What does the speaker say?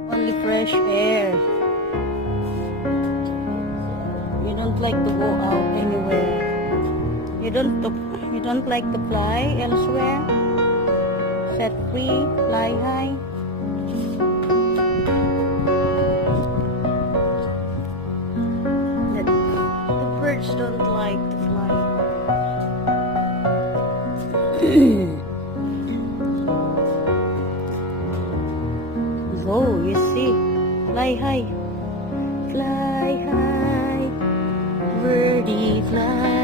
Only fresh air. You don't like to go out anywhere. You don't like to fly elsewhere. Set free, fly high. The birds don't like to fly. Oh, you see, fly high, birdie fly.